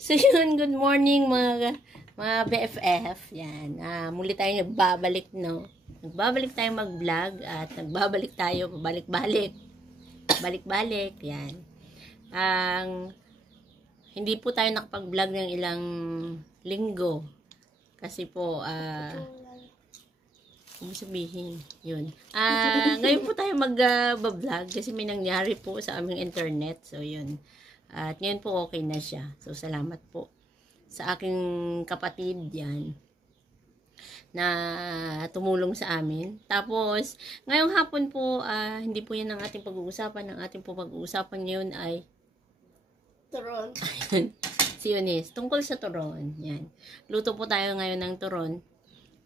So yun, good morning mga BFF. Yan, muli tayo nagbabalik, no? Nagbabalik tayo mag-vlog at nagbabalik tayo pabalik-balik. Balik-balik, yan. Hindi po tayo nakapag-vlog ng ilang linggo. Kasi po, sabihin, yun. Ngayon po tayo mag-vlog kasi may nangyari po sa aming internet. So yun. At ngayon po okay na siya. So salamat po sa aking kapatid yan na tumulong sa amin. Tapos ngayong hapon po hindi po yan ang ating pag-uusapan. Ang ating po pag-uusapan ngayon ay turon. si Eunice. Tungkol sa turon. Yan. Luto po tayo ngayon ng turon.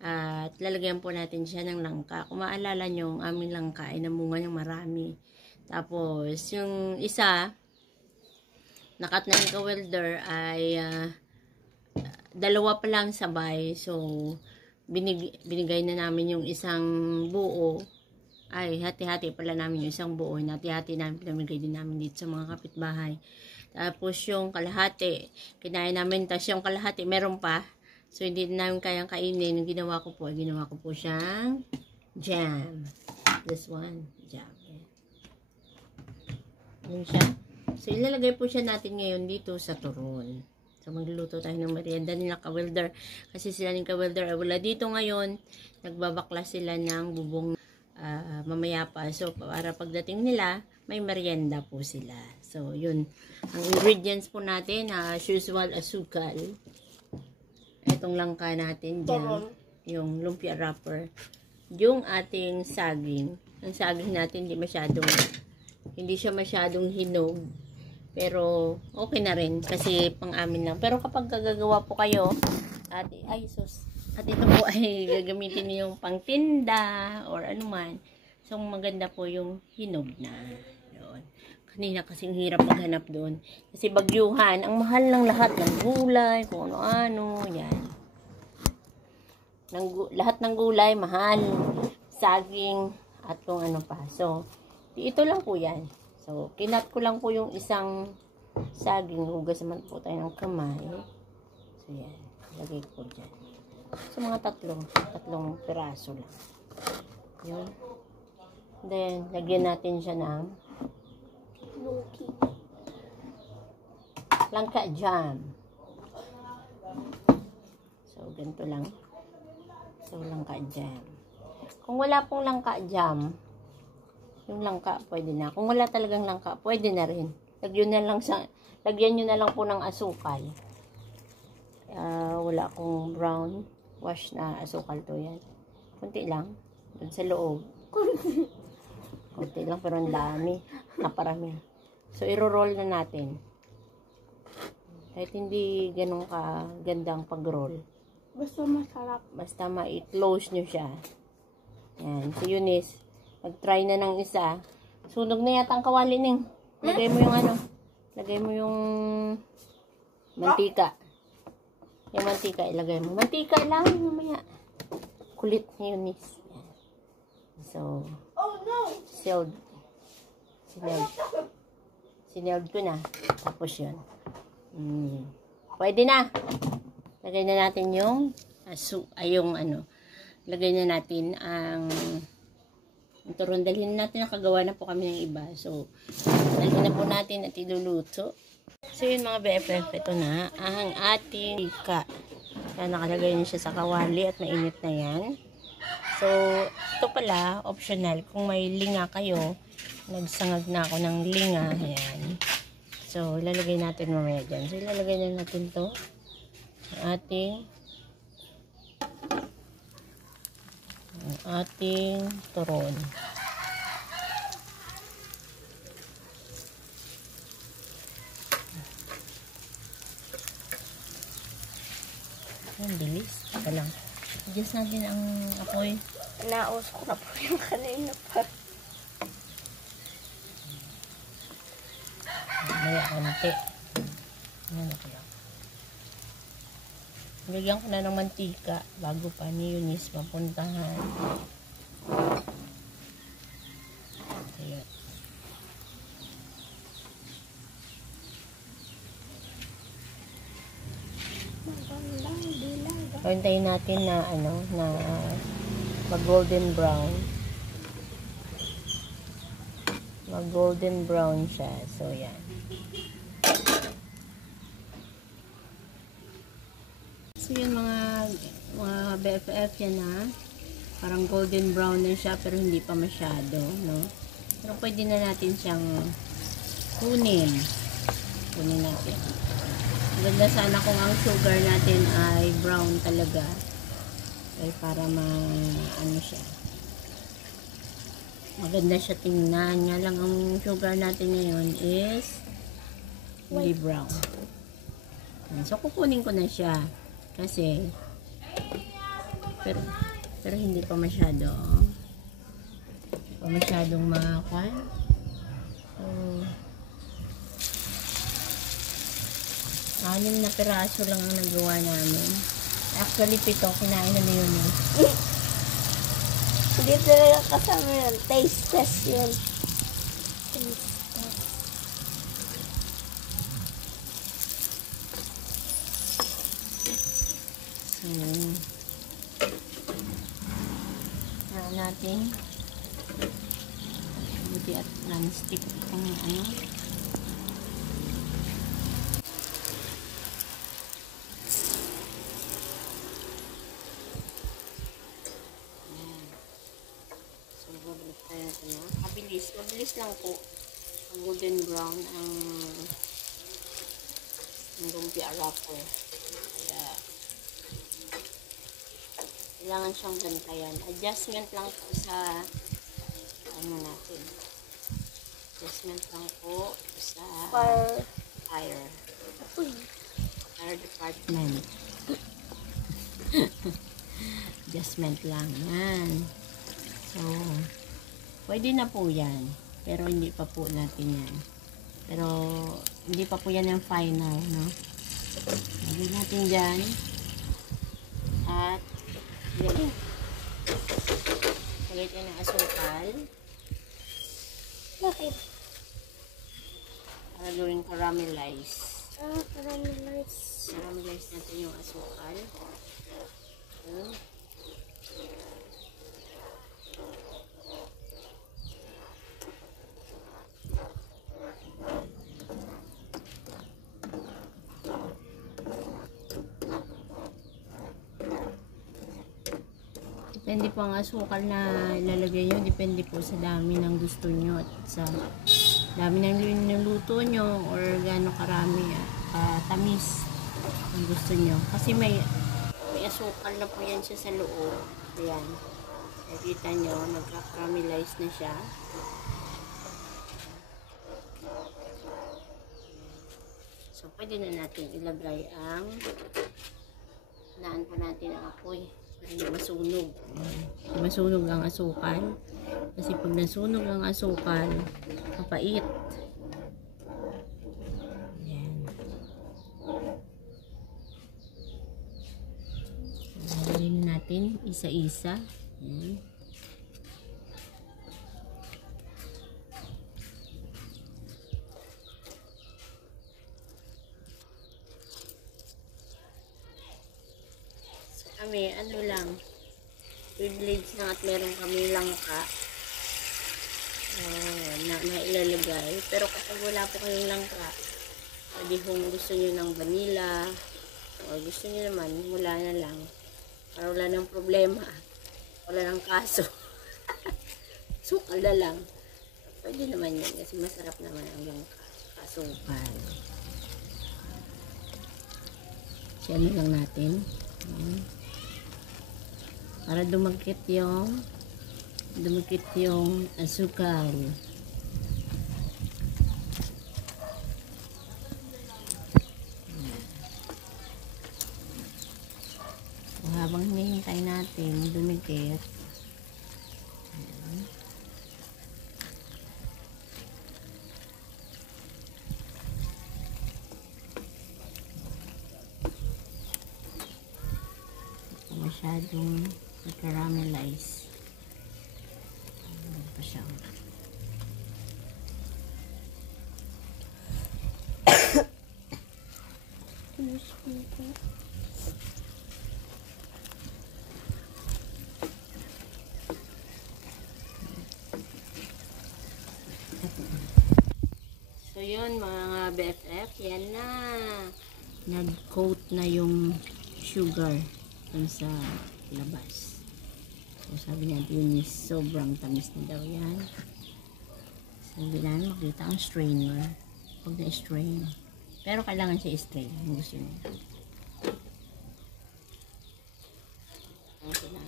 At lalagyan po natin siya ng langka. Kung maalala nyo, ang aming langka ay namunga ng marami. Tapos yung isa nakat na yung ka-welder ay dalawa pa lang sabay. So, binigay na namin yung isang buo. Ay, hati-hati pala namin yung isang buo. Hati-hati namin, pinamigay din namin dito sa mga kapitbahay. Tapos yung kalahati, kinaya namin. Tapos yung kalahati, meron pa. So, hindi namin kayang kainin. Yung ginawa ko po siyang jam. This one, jam. Yan siya. So, ilalagay po siya natin ngayon dito sa turon. So, magluluto tayo ng merienda nila ka-welder. Kasi sila ng ka-welder ay wala dito ngayon. Nagbabakla sila ng bubong mamaya pa. So, para pagdating nila, may merienda po sila. So, yun. Ang ingredients po natin, as usual, asukal. Itong langka natin dyan. Yung lumpia wrapper. Yung ating saging. Ang saging natin, hindi siya masyadong hinog. Pero, okay na rin. Kasi, pang amin lang. Pero, kapag gagawa po kayo, at ito po ay gagamitin niyo yung pang tinda, or anuman. So, maganda po yung hinog na. Yun. Kanina kasing hirap maghanap doon. Kasi bagyuhan, ang mahal ng lahat ng gulay, kung ano-ano, yan. Lahat ng gulay, mahal. Saging, at kung ano pa. So, ito lang po yan. So, kinat ko lang po yung isang saging. Hugas naman po tayo ng kamay. So, yan. Lagay ko dyan. So, mga tatlong piraso lang. Yun. Then, lagyan natin siya ng langka jam. So, ganito lang. So, langka jam. Kung wala pong langka jam, yung langka, pwede na. Kung wala talagang langka, pwede na rin. Lagyan nyo na lang po ng asukal. Wala akong brown wash na asukal to yan. Kunti lang. Doon sa loob. Kunti lang, pero ang dami. Naparami. So, iro-roll na natin. Kahit hindi ganun ka gandang pag-roll. Basta masarap. Basta ma-close nyo siya. Yan. Si Eunice, mag-try na ng isa. Sunog na yata ang kawali ning. Lagay mo yung lagay mo yung mantika. Yung mantika, ilagay mo. Mantika lang, mamaya. Kulit ni Eunice. So, oh no! Sineld ko na. Tapos yun. Pwede na. Lagay na natin yung lagay na natin ang turon. Dalhin natin, nakagawa na po kami ng iba. So, dalhin na po natin at iluluto. So, yun mga BFF, ito na ang ating ika. Yan, nakalagay na siya sa kawali at mainit na yan. So, ito pala, optional. Kung may linga kayo, nagsangag na ako ng linga. Ayan. So, ilalagay natin mamaya dyan. So, ilalagay na natin to. Ating turon. Ang bilis. Ito lang. Adjust natin ang apoy. Naos ko na po yung kanina pa. Maya konti. Ano ko lang. Bigyan ko na ng mantika bago pa ni Eunice mapuntahan. Ayan. Magandang dilaga. Hintayin natin na na mag golden brown. Mag golden brown siya. So yan. So yun mga BFF yan na. Parang golden brown na siya pero hindi pa masyado, no? Pero pwede na natin siyang kunin. Kunin natin. Maganda sana kung ang sugar natin ay brown talaga. Ay para ano siya. Maganda siya tingnan. Nga lang ang sugar natin ngayon is hindi brown. So kukunin ko na siya. Kasi pero hindi pa masyado. Hindi pa masyadong makakuha. So 6 na piraso lang ang nagawa namin. Actually, 7. Kinain na yun. Hindi talaga kasama yun. Taste test yun. Taste test. So, natin. Buti at non-stick ang mabilis lang po ang golden brown ang lumpia wrapper. Kaya kailangan siyang bantayan. Adjustment lang po sa natin. Adjustment lang po sa fire department. Adjustment lang yan. So pwede na po yan. Pero hindi pa po natin yan. Pero hindi pa po yan yung final, no? Lagyan natin dyan. At lagyan natin ng asukal. Bakit? Para gawing caramelize. Caramelize. Caramelize natin yung asukal. Depende po ang asukal na ilalagay nyo. Depende po sa dami ng gusto nyo at sa dami ng niluto nyo or gaano karami at tamis ang gusto nyo. Kasi may asukal na po yan siya sa loob. Ayan. Nakikita nyo, nagka-caramelize na siya. So, pwede na natin ilagay ang naan pa natin ang apoy. Hindi masunog. Masunog ang asukal. Kasi pag nasunog ang asukal, mapait. Ayan. Lalagyan natin isa-isa. Ayan. Kami, ano lang, privilege lang at meron kami langka na ilalagay. Pero kapag wala po kayong langka, pwede kung gusto nyo ng vanilla o gusto nyo naman, wala na lang. Para wala ng problema, wala ng kaso. Sukal na lang. Pwede naman yun kasi masarap naman ang langka. Kasukal. Siya na lang natin. Para dumagkit yung asukal. So, habang hinihintay natin dumikit, masyadong caramelize pa siya. So yun mga BFF, yan na. Nag-coat na yung sugar dun sa labas. So sabi niya yun is sobrang tamis na daw yan. Sabi na makita ang strainer. Huwag na strain. Pero kailangan siya strain. Kung gusto niya. Ito na.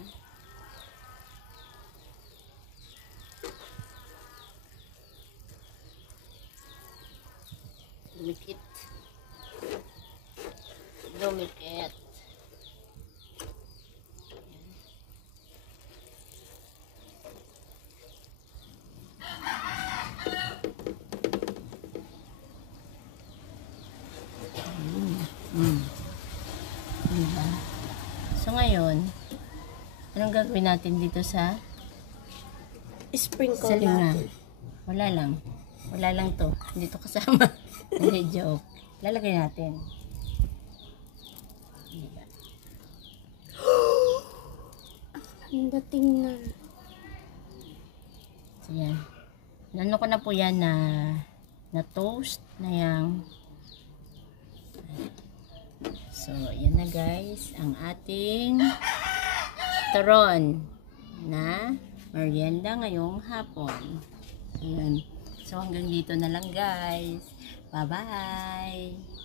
Lumikit. Lumikit. Diba? So ngayon, anong gagawin natin dito sa Sprinkle linga? natin. Wala lang. Wala lang to. Hindi to kasama. Hindi, joke. Lalagay natin. Diba? Ang dating na. So yan. Nano ko na po yan na toast na yang. So, yan na guys, ang ating turon na merienda ngayong hapon. So, yan. So, hanggang dito na lang guys. Bye-bye!